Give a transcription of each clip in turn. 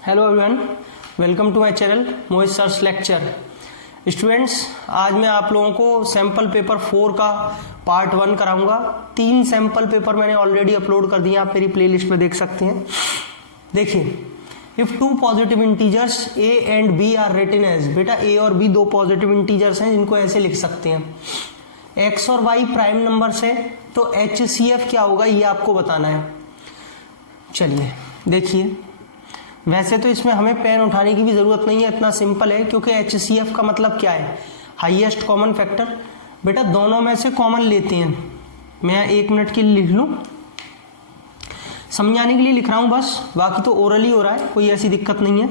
Hello everyone, welcome to my channel Mohit sir's lecture. Students, आज मैं आप लोगों को सैम्पल पेपर 4 का पार्ट 1 कराऊंगा। 3 सैम्पल पेपर मैंने ऑलरेडी अपलोड कर दिए, आप मेरी प्लेलिस्ट में देख सकते हैं। देखिए, if 2 positive integers a and b are written as, बेटा a और b 2 पॉजिटिव इंटीजर्स हैं जिनको ऐसे लिख सकते हैं। x और y प्राइम नंबर्स हैं, तो HCF क्या होगा ये आपको बताना है। चलिए देखिए, वैसे तो इसमें हमें पेन उठाने की भी जरूरत नहीं है, इतना सिंपल है, क्योंकि HCF का मतलब क्या है, हाईएस्ट कॉमन फैक्टर। बेटा दोनों में से कॉमन लेते हैं। मैं 1 मिनट के लिए लिख लूं, समझाने के लिए लिख रहा हूं बस, बाकी तो ओरल ही हो रहा है, कोई ऐसी दिक्कत नहीं है।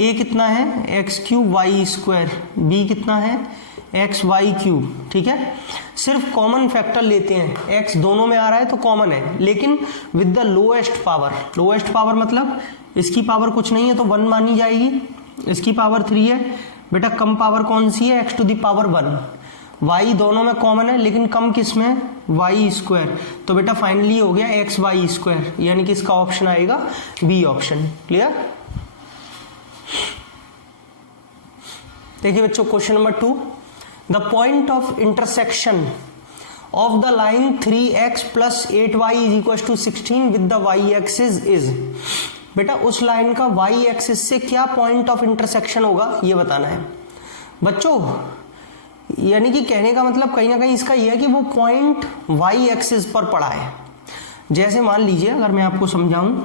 a कितना है x3y², b कितना है xy3, ठीक है। सिर्फ कॉमन फैक्टर लेते हैं, x दोनों में आ रहा है तो कॉमन है, लेकिन with the lowest power. Lowest power मतलब इसकी पावर कुछ नहीं है तो 1 मानी जाएगी, इसकी पावर 3 है। बेटा कम पावर कौन सी है, x⁻1। y दोनों में कॉमन है लेकिन कम किस में, y²। तो बेटा फाइनली हो गया xy², यानी कि इसका ऑप्शन आएगा बी ऑप्शन। क्लियर। देखिए बच्चों, question number 2, the point of intersection of the line 3x + 8y = 16 with the y axis is. बेटा उस लाइन का y एक्सिस से क्या पॉइंट ऑफ इंटरसेक्शन होगा ये बताना है बच्चों। यानी कि कहने का मतलब कहीं ना कहीं इसका यह है कि वो पॉइंट y एक्सिस पर पड़ा है। जैसे मान लीजिए, अगर मैं आपको समझाऊं,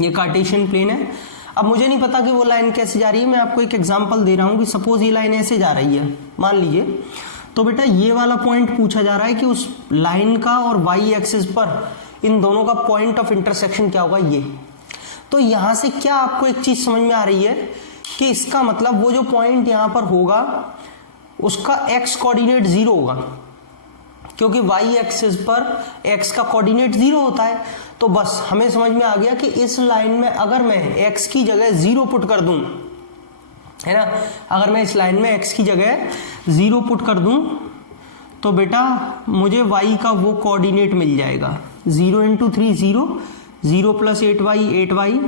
ये कार्टेशियन प्लेन है। अब मुझे नहीं पता कि वो लाइन कैसे जा रही है, मैं आपको एक एग्जांपल दे रहा हूं कि सपोज ये लाइन ऐसे जा रही है, मान लीजिए। तो बेटा ये वाला पॉइंट पूछा जा रहा है कि उस लाइन का और y एक्सिस पर इन दोनों का पॉइंट ऑफ इंटरसेक्शन क्या होगा ये। तो यहां से क्या आपको एक चीज समझ में आ रही है कि इसका मतलब वो जो पॉइंट यहां पर होगा उसका x कोऑर्डिनेट 0 होगा, क्योंकि y एक्सिस पर x का कोऑर्डिनेट 0 होता है। तो बस हमें समझ में आ गया कि इस लाइन में अगर मैं x की जगह 0 पुट कर दूं, है ना, अगर मैं इस लाइन में x की जगह 0 पुट कर दूं तो बेटा मुझे y का वो कोऑर्डिनेट मिल जाएगा। 0 × 3 0, 0 + 8y 8y,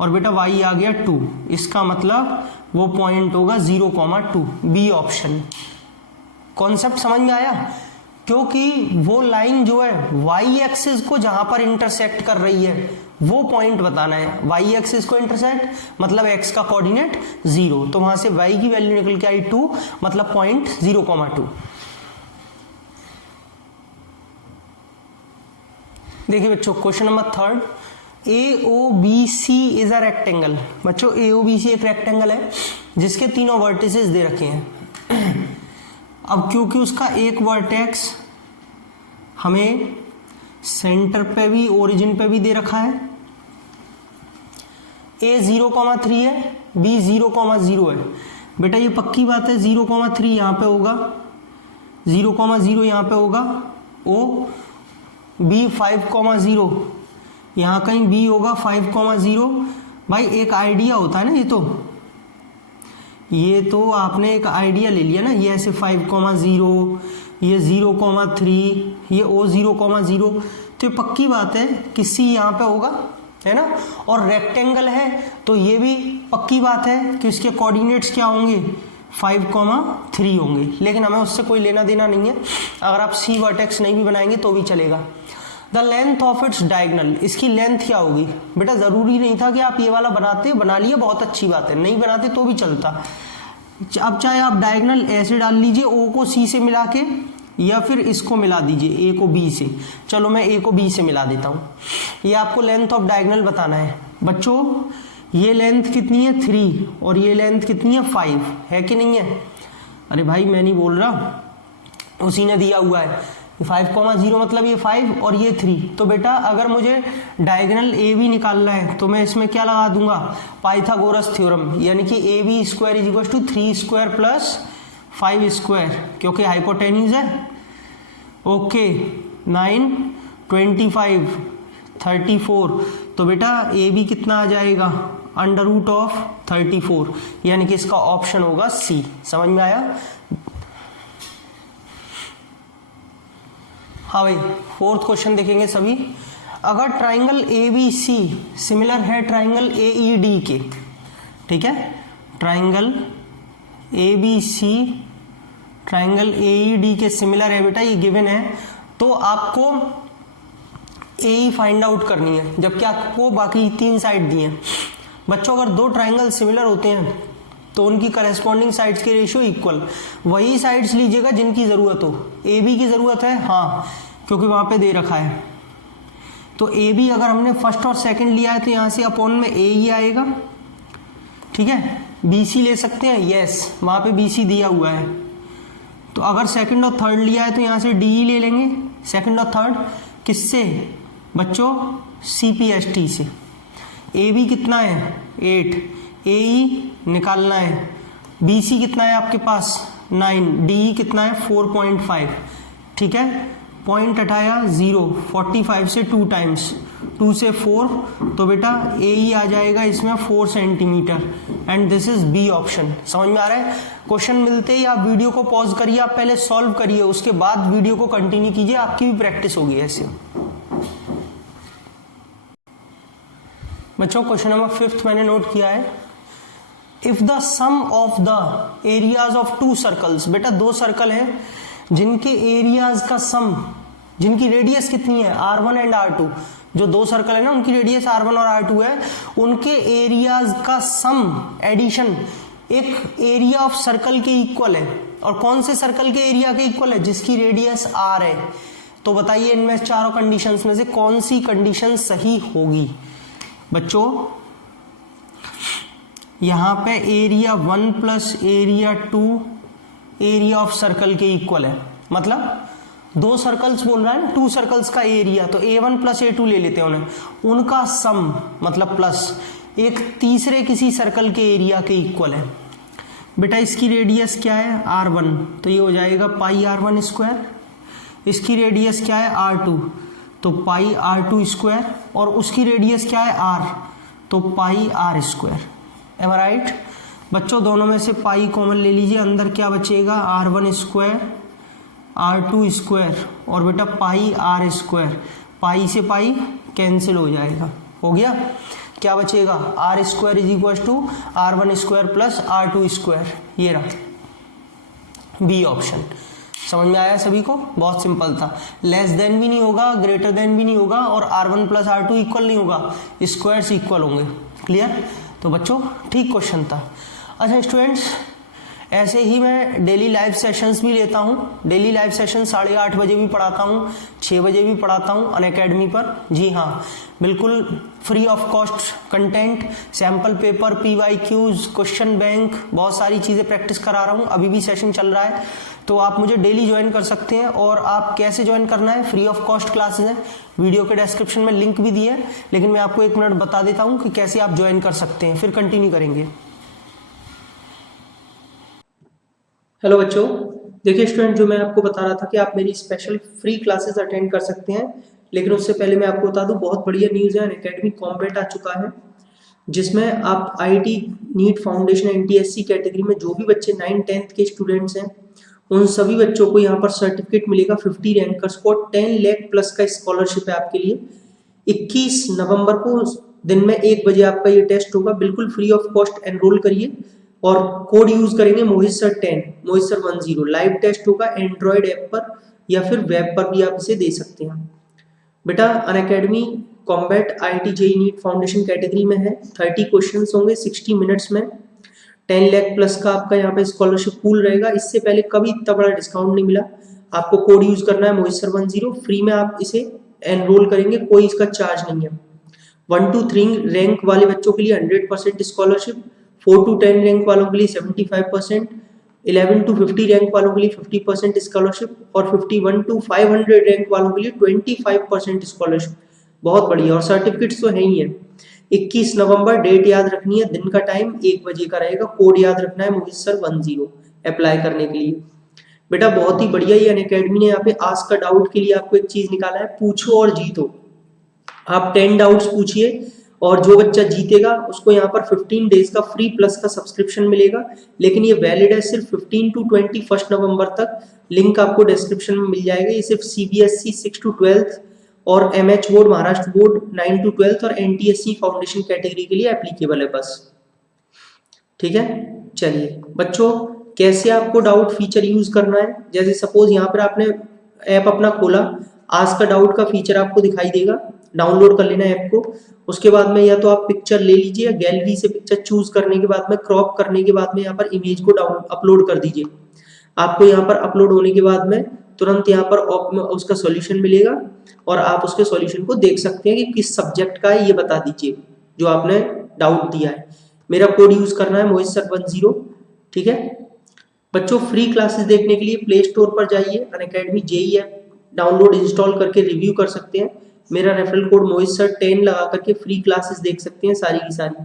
और बेटा y आ गया 2। इसका मतलब वो पॉइंट होगा 0,2, बी ऑप्शन। कॉन्सेप्ट समझ में आया? क्योंकि वो लाइन जो है y एक्सिस को जहां पर इंटरसेक्ट कर रही है वो पॉइंट बताना है। y एक्सिस को इंटरसेक्ट मतलब x का कोऑर्डिनेट 0, तो वहां से y की वैल्यू निकल के आई 2, मतलब पॉइंट 0,2। देखिए बच्चों, question number 3, AOBC is a rectangle. बच्चों AOBC एक रेक्टेंगल है जिसके तीनों वर्टिसेस दे रखे हैं। अब क्योंकि उसका एक वर्टेक्स हमें सेंटर पे भी ओरिजिन पे भी दे रखा है, A 0,3 है, B 0,0 है। बेटा ये पक्की बात है 0,3 यहां पे होगा, 0,0 यहां पे होगा, O B 5,0 यहां कहीं B होगा 5,0। भाई एक आइडिया होता है ना, ये तो आपने एक आइडिया ले लिया ना, ये ऐसे 5,0, ये 0,3, ये O 0,0, तो ये पक्की बात है कि C यहाँ पे होगा, है ना। और रेक्टेंगल है तो ये भी पक्की बात है कि इसके कोऑर्डिनेट्स क्या होंगे, 5,3 होंगे। लेकिन हमें उससे कोई लेना देना नहीं है, अगर आप C वर्टेक्स नहीं भी बनाएंगे तो भी चलेगा। The length of its diagonal, इसकी लेंथ क्या होगी। बेटा जरूरी नहीं था कि आप ये वाला बनाते, बना लिए बहुत अच्छी बात है, नहीं बनाते तो भी चलता। अब चाहे आप डायगोनल ऐसे डाल लीजिए, O को C से मिला के, या फिर इसको मिला दीजिए A को B से। चलो मैं A को B से मिला देता हूं। ये आपको लेंथ ऑफ डायगोनल बताना है बच्चों। ये लेंथ कितनी है 3 और ये लेंथ कितनी है 5, है कि नहीं है। अरे भाई मैं नहीं बोल रहा, उसी ने दिया हुआ है। 5,0 मतलब ये 5 और ये 3। तो बेटा अगर मुझे डायगोनल ए बी निकालना है तो मैं इसमें क्या लगा दूंगा, पाइथागोरस थ्योरम, यानी कि AB² = 3² + 5², क्योंकि हाइपोटेन्यूज है। ओके, 9, 25, 34। तो बेटा AB कितना आ जाएगा, √34, यानी कि इसका ऑप्शन होगा C। समझ में आया। हाँ भाई, 4th क्वेश्चन देखेंगे सभी। अगर triangle A B C similar है ट्राइंगल ए ई डी के, ठीक है, triangle A B C triangle A E D के सिमिलर है बेटा, ये गिवन है, तो आपको ए ई फाइंड आउट करनी है, जबकि आपको बाकी 3 साइड दी हैं। बच्चों अगर 2 ट्राइंगल सिमिलर होते हैं तो उनकी करस्पॉन्डिंग साइड्स के रेशियो इक्वल, वही साइड्स लीजिएगा जिनकी जरूरत हो। ए बी की जरूरत है, हाँ, क्योंकि वहां पे दे रखा है, तो ए बी अगर हमने फर्स्ट और सेकंड लिया है तो यहां से अपॉन में ए ही आएगा, ठीक है। बी सी ले सकते हैं, यस, वहां पे बी सी दिया हुआ है। तो अगर सेकंड और थर्ड लिया है तो यहां से डी ही ले लेंगे, सेकंड और थर्ड, किससे बच्चों, सी पी एस टी से। ए बी कितना है 8, ए ई निकालना है, बी सी कितना है आपके पास 9, डी ई कितना है 4.5, ठीक है। पॉइंट हटाया 0, 45 से 2 टाइम्स, 2 से 4, तो बेटा ए ई आ जाएगा इसमें 4 centimetre, and this is B option. समझ में आ रहा है? क्वेश्चन मिलते ही आप वीडियो को पॉज करिए, आप पहले सॉल्व करिए, उसके बाद वीडियो को कंटिन्यू कीजिए, आपकी भी प्रैक्टिस होगी ऐसे। बच्चों क्वेश्चन नंबर 5 मैंने नोट किया है, if the sum of the areas of 2 circles, बेटा 2 सर्कल हैं जिनके एरियाज का सम, जिनकी रेडियस कितनी है R1 एंड R2, जो 2 सर्कल है ना उनकी रेडियस R1 और R2 है, उनके एरियाज का सम एडिशन एक एरिया ऑफ सर्कल के इक्वल है। और कौन से सर्कल के एरिया के इक्वल है? जिसकी रेडियस R है। तो बताइए इनमें चारों कंडीशंस में से कौन सी कंडीशन सही होगी? बच्चों यहां पे area 1 plus area 2 area of circle के इक्वल है, मतलब 2 सर्कल्स बोल रहा है ना, 2 सर्कल्स का एरिया, तो A1 प्लस A2 ले लेते हैं उन्हें, उनका सम मतलब प्लस एक तीसरे किसी सर्कल के एरिया के इक्वल है। बेटा इसकी रेडियस क्या है R1, तो ये हो जाएगा पाई R1 स्क्वायर, इसकी रेडियस क्या है R2, तो पाई R2 स्क्वायर, और उसकी रेडियस क्या है R, तो पाई R स्क्वायर। एम आई राइट? बच्चों दोनों में से पाई कॉमन ले लीजिए, अंदर क्या बचेगा R1 स्क्वायर R2 स्क्वायर और बेटा पाई R स्क्वायर, पाई से पाई कैंसिल हो जाएगा, हो गया। क्या बचेगा R square is equal to R1 square plus R2 square, ये रहा बी ऑप्शन। समझ में आया सभी को? बहुत सिंपल था, लेस देन भी नहीं होगा, ग्रेटर देन भी नहीं होगा, और R1 प्लस R2 इक्वल नहीं होगा, स्क्वायर्स इक्वल होंगे। क्लियर? तो बच्चों ठीक क्वेश्चन था। अच्छा स्टूडेंट्स, ऐसे ही मैं डेली लाइव सेशंस भी लेता हूँ, डेली लाइव सेशन 8:30 बजे भी पढ़ाता हूँ, 6 बजे भी पढ़ाता हूँ अनअकैडमी पर। जी हाँ, बिल्कुल free of cost content, sample paper, PYQs, question bank, बहुत सारी चीज़ें प्रैक्टिस करा रहा हूँ। अभी भी सेशन चल रहा है, तो आप मुझे डेली ज्वाइन कर सकते हैं। और आप कैसे ज्वाइन करना है, फ्री ऑफ कॉस्ट क्लासेस है, वीडियो के डिस्क्रिप्शन में लिंक भी दिया है, लेकिन मैं आपको 1 मिनट बता देता हूँ कि कैसे आप ज्वाइन कर सकते हैं, फिर कंटिन्यू करेंगे। हेलो बच्चों, देखिए स्टूडेंट, जो मैं आपको बता रहा था कि आप मेरी स्पेशल फ्री क्लासेस अटेंड कर सकते हैं, लेकिन उससे पहले मैं आपको बता दूं बहुत बढ़िया न्यूज़ है, अनअकैडमी कॉम्बैट आ चुका है, जिसमें आप IIT NEET foundation NTSC category में जो भी बच्चे 9th-10th के स्टूडेंट्स हैं, उन सभी बच्चों को यहाँ पर सर्टिफिकेट मिलेगा। 50 रैंकर्स को 10 लाख प्लस का स्कॉलरशिप है आपके लिए। 21 नवंबर को दिन में 1 बजे आपका ये टेस्ट होगा, बिल्कुल फ्री ऑफ कॉस्ट एनरोल करिए और कोड यूज करेंगे मोहित सर 10, मोहित सर 10। लाइव टेस्ट होगा एंड्रॉयड ऐप पर या फिर वेब पर भी आप इसे दे सकते हैं। बेटा Unacademy combat IIT JEE NEET foundation category में है, 30 क्वेश्चंस होंगे 60 मिनट्स में, 10 लाख प्लस का आपका यहाँ पे स्कॉलरशिप पूल रहेगा। इससे पहले कभी इतना बड़ा डिस्काउंट नहीं मिला। आपको कोड यूज करना है मोहित सर 10, फ्री में आप इसे एनरोल करेंगे, कोई इसका चार्ज नहीं है। 1 to 3 रैंक वाले बच्चों के लिए 100% स्कॉलरशिप, 4 to 10 रैंक वालों के लिए 75%, 11 to 50 रैंक वालों के लिए 50% स्कॉलरशिप, और 51 to 500 रैंक वालों के लिए 25% स्कॉलरशिप। बहुत बढ़िया, और सर्टिफिकेट्स तो है ही है। 21 नवंबर डेट याद रखनी है, दिन का टाइम 1 बजे का रहेगा, कोड याद रखना है मोहित सर 10 अप्लाई करने के लिए। बेटा बहुत ही बढ़िया, ये अनअकैडमी ने यहाँ पे आस्क का डाउट के लिए आपको एक चीज निकाला है, पूछो और जीतो। आप 10 डाउट्स पूछिए और जो बच्चा जीतेगा उसको यहाँ पर 15 डेज का फ्री प्लस का सब्सक्रिप्शन मिलेगा, लेकिन ये वैलिड है सिर्फ 15 to 21 नवंबर तक। लिंक आपको डिस्क्रिप्शन में मिल जाएगा। ये सिर्फ CBSE 6 to 12th और MH board, Maharashtra board 9 to 12 और NTSC फाउंडेशन कैटेगरी के लिए एप्लीकेबल है बस। ठीक है, चलिए बच्चों, कैसे आपको डाउट फीचर यूज करना है। जैसे सपोज यहाँ पर आपने ऐप अपना खोला, आस्क अ डाउट का फीचर आपको दिखाई देगा, डाउनलोड कर लेना ऐप को। उसके बाद में या तो आप पिक्चर ले लीजिए, गैलरी से पिक्चर चूज करने के बाद में क्रॉप करने के बाद में यहाँ पर इमेज को अपलोड कर दीजिए। आपको यहाँ पर अपलोड होने के बाद में तुरंत यहाँ पर उसका सॉल्यूशन मिलेगा और आप उसके सॉल्यूशन को देख सकते हैं कि किस सब्जेक्ट का है, ये बता दीजिए जो आपने डाउट दिया है। मेरा कोड यूज करना है मोहित सर 10। ठीक है बच्चों, फ्री क्लासेस देखने के लिए प्ले स्टोर पर जाइए, Unacademy JEE app download install करके रिव्यू कर सकते हैं। मेरा रेफरल कोड मोहित सर 10 लगा करके फ्री क्लासेस देख सकते हैं सारी की सारी।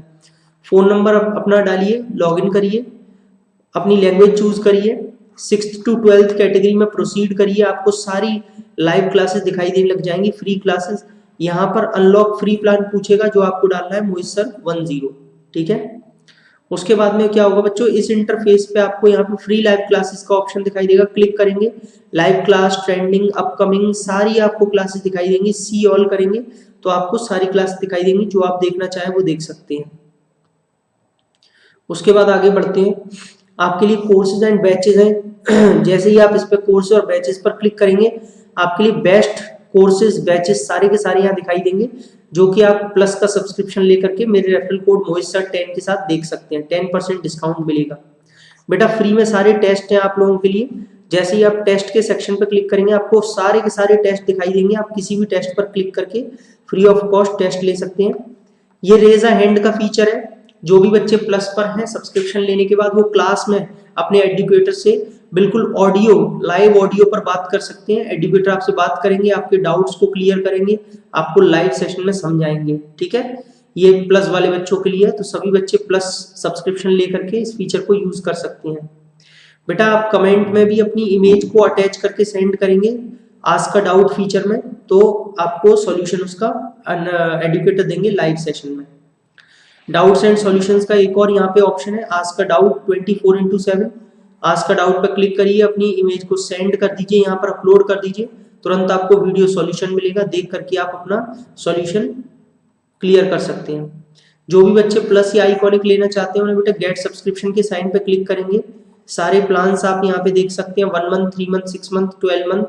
फोन नंबर अपना डालिए, लॉगिन करिए, अपनी लैंग्वेज चूज करिए, 6th to 12th कैटेगरी में प्रोसीड करिए। आपको सारी लाइव क्लासेस दिखाई देने लग जाएंगी, फ्री क्लासेस। यहाँ पर अनलॉक फ्री प्लान पूछेगा, जो आपको डालना है मोहित सर 10। ठीक है, उसके बाद में क्या होगा बच्चों, इस इंटरफेस पे आपको यहाँ पे फ्री लाइव क्लासेस का ऑप्शन दिखाई देगा। क्लिक करेंगे, लाइव क्लास, ट्रेंडिंग, अपकमिंग सारी आपको क्लासेस दिखाई देंगी। सी ऑल करेंगे तो आपको सारी क्लास दिखाई देंगी, जो आप देखना चाहें वो देख सकते हैं। उसके बाद आगे बढ़ते हैं, आपके लिए कोर्सेज एंड बैचेज हैं। जैसे ही आप इस पे कोर्स और बैचेस पर क्लिक करेंगे, आपके लिए बेस्ट कोर्सेज बैचेस सारे के सारे यहाँ दिखाई देंगे, जो कि आप प्लस का सब्सक्रिप्शन लेकर के मेरे रेफरल कोड मोहित सर 10 के साथ देख सकते हैं। 10% डिस्काउंट मिलेगा। बेटा फ्री में सारे टेस्ट हैं आप लोगों के लिए। जैसे ही आप टेस्ट के सेक्शन पर क्लिक करेंगे, आपको सारे के सारे टेस्ट दिखाई देंगे। आप किसी भी टेस्ट पर क्लिक करके फ्री ऑफ कॉस्ट टेस्ट ले सकते हैं। ये रेज अ हैंड का फीचर है। जो भी बच्चे प्लस पर हैं, सब्सक्रिप्शन लेने के बाद वो क्लास में अपने एजुकेटर से बिल्कुल ऑडियो, लाइव ऑडियो पर बात कर सकते हैं। एजुकेटर आपसे बात करेंगे, आपके डाउट्स को क्लियर करेंगे, आपको लाइव सेशन में समझाएंगे। ठीक है, ये प्लस वाले बच्चों के लिए है, तो सभी बच्चे प्लस सब्सक्रिप्शन लेकर के इस फीचर को यूज कर सकते हैं। बेटा आप कमेंट में भी अपनी इमेज को अटैच करके सेंड करेंगे आस्क अ डाउट फीचर में, तो आपको सॉल्यूशन उसका एजुकेटर देंगे लाइव सेशन में। डाउट्स एंड सॉल्यूशंस का एक और यहाँ पे ऑप्शन है, ask a doubt 24/7। Ask a doubt पर क्लिक करिए, अपनी इमेज को सेंड कर दीजिए, यहाँ पर अपलोड कर दीजिए, तुरंत आपको वीडियो सॉल्यूशन मिलेगा। देख करके आप अपना सॉल्यूशन क्लियर कर सकते हैं। जो भी बच्चे प्लस या आइकॉनिक लेना चाहते हैं, उन्हें बेटा गेट सब्सक्रिप्शन के साइन पे क्लिक करेंगे। सारे प्लान्स आप यहाँ पे देख सकते हैं, 1 मंथ, 3 मंथ, 6 मंथ, 12 मंथ,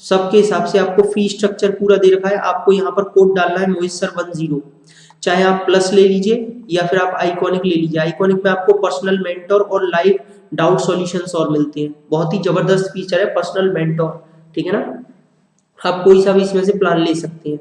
सबके हिसाब से आपको फी स्ट्रक्चर पूरा दे रखा है। आपको यहाँ पर कोड डालना है मोहित सर 10। चाहे आप प्लस ले लीजिए या फिर आप आइकॉनिक ले लीजिए। आइकॉनिक में आपको पर्सनल मेंटोर और लाइव डाउट सॉल्यूशंस और मिलते हैं। बहुत ही जबरदस्त फीचर है पर्सनल मेंटोर। ठीक है ना, आप कोई सा भी इसमें से प्लान ले सकते हैं।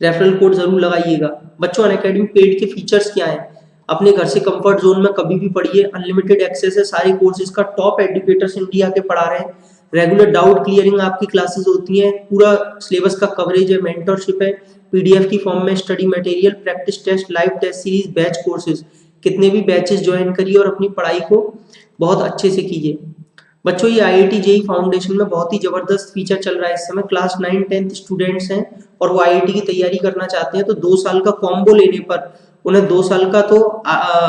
रेफरल कोड जरूर लगाइएगा। बच्चों अनअकैडमी पेड के फीचर्स क्या हैं, अपने घर से कंफर्ट जोन में कभी भी पढ़िए। अनलिमिटेड एक्सेस है सारे कोर्सेज का, टॉप एजुकेटर्स इंडिया के पढ़ा रहे हैं। रेगुलर डाउट क्लियरिंग आपकी क्लासेस होती हैं, पूरा सिलेबस का कवरेज है, मेंटरशिप है, पीडीएफ की फॉर्म में study material, practice test, live test series, batch courses. कितने भी बैचेस ज्वाइन करिए और अपनी पढ़ाई को बहुत अच्छे से कीजिए। बच्चों ये IIT JEE फाउंडेशन में बहुत ही जबरदस्त फीचर चल रहा है इस समय। क्लास 9, 10th स्टूडेंट्स हैं और वो IIT की तैयारी करना चाहते हैं, तो 2 साल का कॉम्बो लेने पर उन्हें 2 साल का तो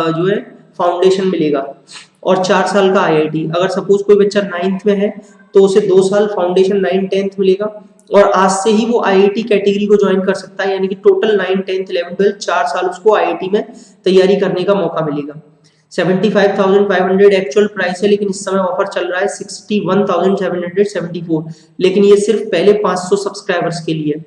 जो है फाउंडेशन मिलेगा और 4 साल का IIT। अगर सपोज कोई बच्चा 9th में है तो उसे 2 साल फाउंडेशन 9, 10th मिलेगा और आज से ही वो IIT कैटेगरी को ज्वाइन कर सकता है। यानी कि टोटल 9, 10th, 11th, 12th 4 साल उसको IIT में तैयारी करने का मौका मिलेगा। 75,500 एक्चुअल प्राइस है, लेकिन इस समय ऑफर चल रहा है 61,774, लेकिन ये सिर्फ पहले 500 सब्सक्राइबर्स के लिए।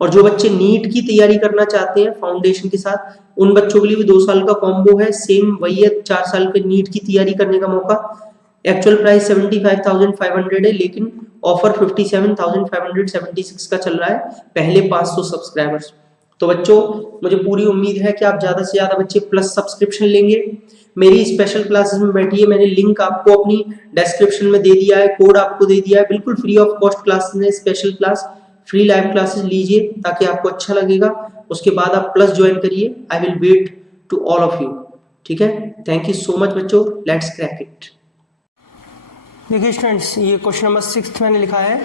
और जो बच्चे नीट की तैयारी करना चाहते हैं फाउंडेशन के साथ, उन बच्चों के लिए भी 2 साल का कॉम्बो है। सेम वही है, 4 साल के नीट की तैयारी करने का मौका। एक्चुअल प्राइस 75,500 है, लेकिन ऑफर 57,576 का चल रहा है पहले 500 सब्सक्राइबर्स। तो बच्चों मुझे पूरी उम्मीद है कि आप ज्यादा से ज्यादा बच्चे प्लस सब्सक्रिप्शन लेंगे। मेरी स्पेशल क्लासेस में बैठिए, मैंने लिंक आपको अपनी डिस्क्रिप्शन में दे दिया है, कोड आपको दे दिया है, बिल्कुल फ्री ऑफ कॉस्ट क्लासेस है। Special class, free live classes लीजिए ताकि आपको अच्छा लगेगा। उसके बाद आप प्लस ज्वाइन करिए। I will wait to all of you. ठीक है, थैंक यू सो मच बच्चों, लेट्स क्रैक इट। देखिए स्टूडेंट्स, ये क्वेश्चन नंबर 6 मैंने लिखा है,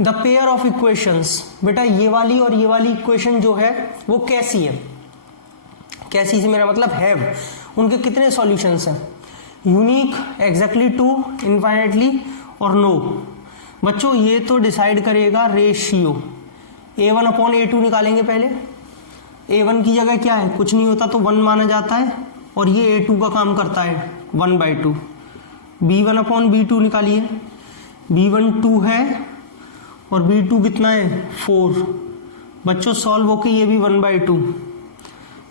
द पेयर ऑफ इक्वेशंस। बेटा ये वाली और ये वाली इक्वेशन जो है वो कैसी है, कैसी से मेरा मतलब है उनके कितने सॉल्यूशंस हैं, यूनिक, एग्जैक्टली ट्रू, इनफाइनाइटली और नो। बच्चों ये तो डिसाइड करेगा रेशियो, A1 अपॉन A2 निकालेंगे पहले। A1 की जगह क्या है, कुछ नहीं होता तो 1 माना जाता है, और ये A2 का काम करता है 1/2। B1 अपॉन B2 निकालिए, B1 2 है और B2 कितना है 4। बच्चों सॉल्व होके ये भी 1/2।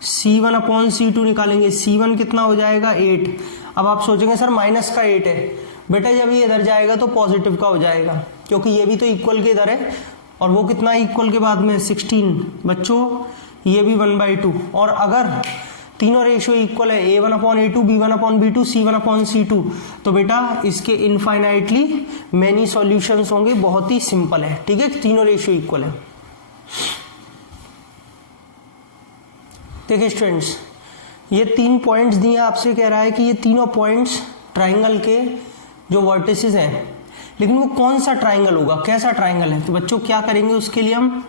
C1 अपॉन C2 निकालेंगे, C1 कितना हो जाएगा 8। अब आप सोचेंगे सर माइनस का 8 है, बेटा जब ये इधर जाएगा तो पॉजिटिव का हो जाएगा, क्योंकि ये भी तो इक्वल के इधर है, और वो कितना इक्वल के बाद में 16। बच्चों ये भी 1/2, और अगर तीनों रेशियो इक्वल है, A1 upon A2, B1 upon B2, C1 upon C2, तो बेटा इसके इनफाइनाइटली मैनी सॉल्यूशंस होंगे। बहुत ही सिंपल है, ठीक है, तीनों रेशियो इक्वल है। देखिए स्टूडेंट्स, ये 3 पॉइंट्स दिए, आपसे कह रहा है कि ये तीनों पॉइंट्स ट्राइंगल के जो वर्टिसेस हैं, लेकिन वो कौन सा ट्राइंगल होगा, कैसा ट्राइंगल है। तो बच्चों क्या करेंगे, उसके लिए हम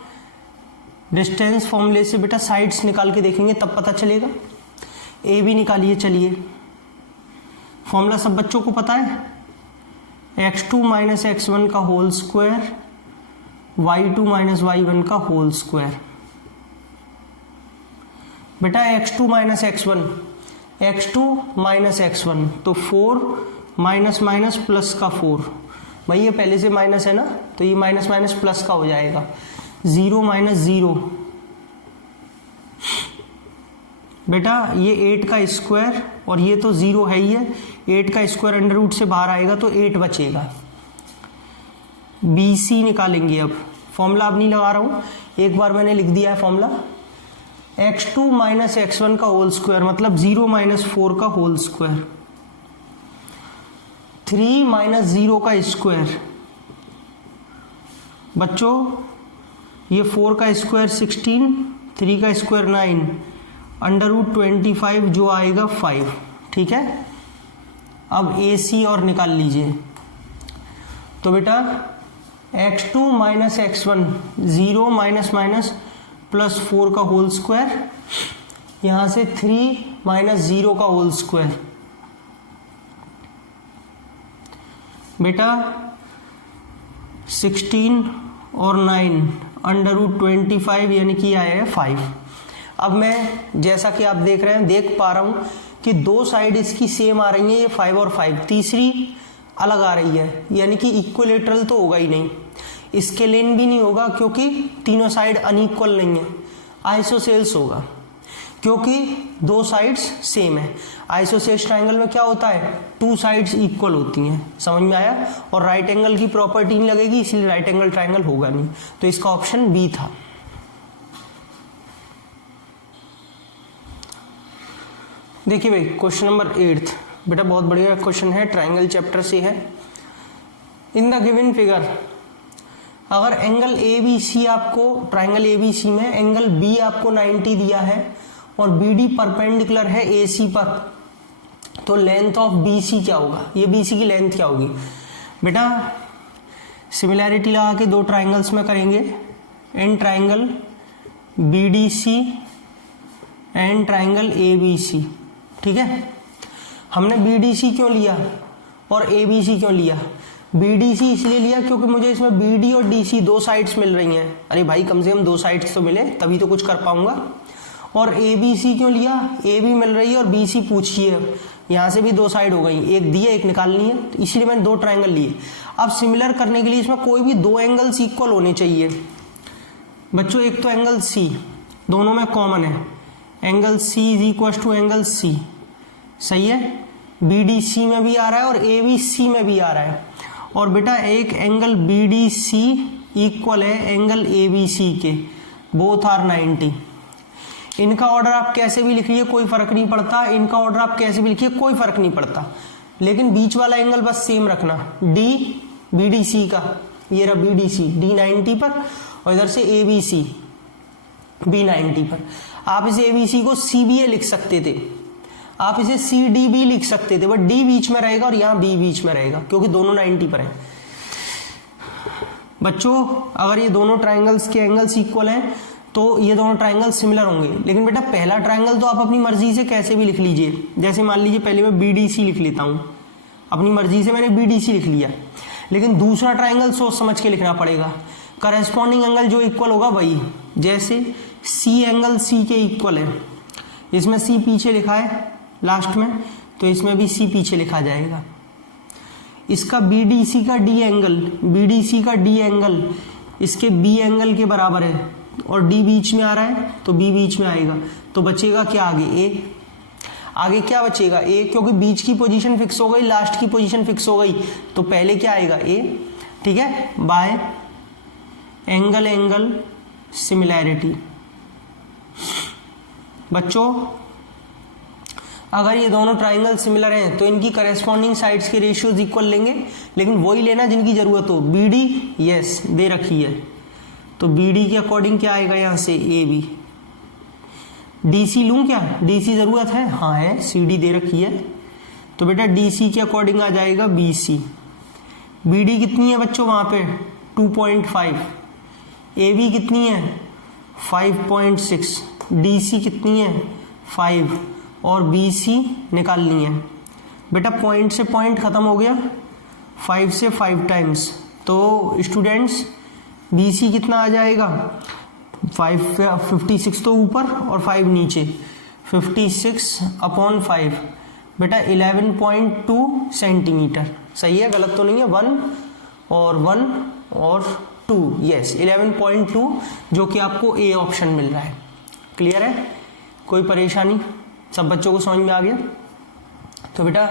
डिस्टेंस फॉर्मूले से बेटा साइड्स निकाल के देखेंगे, तब पता चलेगा। ए भी निकालिए, चलिए फॉर्मूला सब बच्चों को पता है, x2 माइनस x1 का whole square, y2 minus y1 का होल स्क्वायर। बेटा x2 minus x1, x2 minus x1 तो 4 माइनस माइनस प्लस का 4, भाई ये पहले से माइनस है ना, तो ये माइनस माइनस प्लस का हो जाएगा, 0 माइनस 0। बेटा ये 8 का स्क्वायर, और ये तो 0 है ही है, 8 का स्क्वायर अंडर रूट से बाहर आएगा तो 8 बचेगा। BC निकालेंगे। अब फॉर्मूला अब नहीं लगा रहा हूं, एक बार मैंने लिख दिया है फॉर्मूला, x2 माइनस x1 का होल स्क्वायर मतलब 0 माइनस 4 का होल स्क्वायर, 3 माइनस 0 का स्क्वायर। बच्चों ये 4 का स्क्वायर 16, 3 का स्क्वायर 9, अंडर रूट 25 जो आएगा 5, ठीक है। अब AC और निकाल लीजिए, तो बेटा x2 minus x1 0 minus minus plus 4 का होल स्क्वायर, यहां से 3 माइनस 0 का होल स्क्वायर। बेटा 16 और 9 अंडर रूट 25 यानी कि आया है 5। अब मैं जैसा कि आप देख रहे हैं, देख पा रहा हूं कि दो साइड इसकी सेम आ रही है, ये 5 और 5, तीसरी अलग आ रही है, यानी कि इक्विलेटरल तो होगा ही नहीं, स्केलिन भी नहीं होगा, क्योंकि तीनों साइड अनइक्वल नहीं है, आइसोसेल्स होगा, क्योंकि दो साइड्स सेम है। आइसोसेल्स ट्राइंगल में क्या होता है, 2 साइड्स इक्वल होती हैं, समझ में आया, और राइट एंगल की प्रॉपर्टी नहीं लगेगी, इसलिए राइट एंगल ट्राइंगल होगा नहीं, तो इसका ऑप्शन बी था। देखिए भाई क्वेश्चन नंबर 8, बेटा बहुत बढ़िया क्वेश्चन है, ट्राइंगल चैप्टर से है। इन द गिवन फिगर, अगर एंगल ABC आपको, ट्राइंगल ABC में एंगल B आपको 90 दिया है और BD परपेंडिकुलर है AC पर, तो लेंथ ऑफ BC क्या होगा, ये BC की लेंथ क्या होगी। बेटा सिमिलैरिटी लगा के दो ट्राइंगल्स में करेंगे, in triangle BDC and triangle ABC, ठीक है। हमने BDC क्यों लिया और ABC क्यों लिया, BDC इसलिए लिया क्योंकि मुझे इसमें BD और DC दो साइड्स मिल रही हैं, अरे भाई कम से कम दो साइड्स तो मिले तभी तो कुछ कर पाऊंगा। और ABC क्यों लिया, A भी मिल रही है और BC पूछिए, यहाँ से भी दो साइड हो गई, एक दी है एक निकालनी है, तो इसलिए मैंने दो ट्राइंगल लिए। अब सिमिलर करने के लिए इसमें कोई भी दो एंगल्स इक्वल होने चाहिए। बच्चों एक तो एंगल C दोनों में कॉमन है, angle C is equal to angle C, सही है, BDC में भी आ रहा है और ABC में भी आ रहा है, और बेटा एक एंगल BDC इक्वल है एंगल ABC के, बोथ आर 90। इनका ऑर्डर आप कैसे भी लिखिए कोई फर्क नहीं पड़ता, इनका ऑर्डर आप कैसे भी लिखिए कोई फर्क नहीं पड़ता, लेकिन बीच वाला एंगल बस सेम रखना, D BDC का, ये रहा BDC D 90 पर, और इधर से ABC B 90 पर। आप इसे ABC को CBA लिख सकते थे, आप इसे CDB लिख सकते थे, बट D बीच में रहेगा और यहाँ B बीच में रहेगा, क्योंकि दोनों 90 पर हैं। बच्चों अगर ये दोनों ट्राइंगल्स के एंगल्स इक्वल हैं तो ये दोनों ट्राइंगल सिमिलर होंगे, लेकिन बेटा पहला ट्राइंगल तो आप अपनी मर्जी से कैसे भी लिख लीजिए, जैसे मान लीजिए पहले मैं BDC लिख लेता हूँ, अपनी मर्जी से मैंने BDC लिख लिया, लेकिन दूसरा ट्राइंगल सोच समझ के लिखना पड़ेगा। करेस्पॉन्डिंग एंगल जो इक्वल होगा वही, जैसे सी एंगल सी के इक्वल है, इसमें सी पीछे लिखा है लास्ट में, तो इसमें भी सी पीछे लिखा जाएगा। इसका बीडीसी का डी एंगल, बीडीसी का डी एंगल इसके बी एंगल के बराबर है और डी बीच में आ रहा है तो बी बीच में आएगा, तो बचेगा क्या आगे, ए। आगे क्या बचेगा, ए, क्योंकि बीच की पोजीशन फिक्स हो गई, लास्ट की पोजीशन फिक्स हो गई, तो पहले क्या आएगा, ए। ठीक है, बाय एंगल एंगल सिमिलैरिटी। बच्चों अगर ये दोनों ट्राइंगल सिमिलर हैं तो इनकी करेस्पॉन्डिंग साइड्स के रेशियोज इक्वल लेंगे, लेकिन वही लेना जिनकी जरूरत हो। बीडी यस दे रखी है, तो बीडी के अकॉर्डिंग क्या आएगा यहाँ से, ए बी। डीसी लूं क्या, डीसी जरूरत है, हाँ है, सीडी दे रखी है, तो बेटा डीसी के अकॉर्डिंग आ जाएगा बीसी। बीडी कितनी है बच्चों वहां पे 2.5, ए बी कितनी है 5.6, डीसी कितनी है 5 और BC निकालनी है। बेटा पॉइंट से पॉइंट खत्म हो गया, 5 से 5 टाइम्स, तो स्टूडेंट्स BC कितना आ जाएगा 56 तो ऊपर और 5 नीचे, 56/5 बेटा 11.2 सेंटीमीटर। सही है, गलत तो नहीं है, 1 और 2, यस 11.2, जो कि आपको ए ऑप्शन मिल रहा है। क्लियर है, कोई परेशानी, सब बच्चों को समझ में आ गया। तो बेटा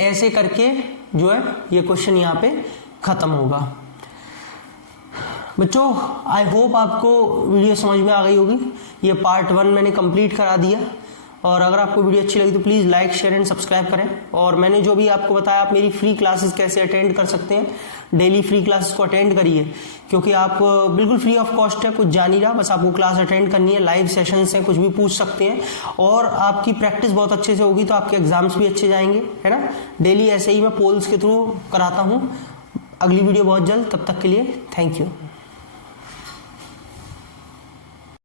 ऐसे करके जो है ये क्वेश्चन यहाँ पे खत्म होगा। बच्चों आई होप आपको वीडियो समझ में आ गई होगी। ये पार्ट 1 मैंने कंप्लीट करा दिया, और अगर आपको वीडियो अच्छी लगी तो please like share and subscribe करें। और मैंने जो भी आपको बताया, आप मेरी फ्री क्लासेस कैसे अटेंड कर सकते हैं, डेली फ्री क्लासेस को अटेंड करिए, क्योंकि आप बिल्कुल फ्री ऑफ कॉस्ट है, कुछ जान ही रहा, बस आपको क्लास अटेंड करनी है, लाइव सेशंस हैं, कुछ भी पूछ सकते हैं, और आपकी प्रैक्टिस बहुत अच्छे से होगी तो आपके एग्जाम्स भी अच्छे जाएंगे, है ना। डेली ऐसे ही मैं पोल्स के थ्रू कराता हूँ। अगली वीडियो बहुत जल्द, तब तक के लिए थैंक यू।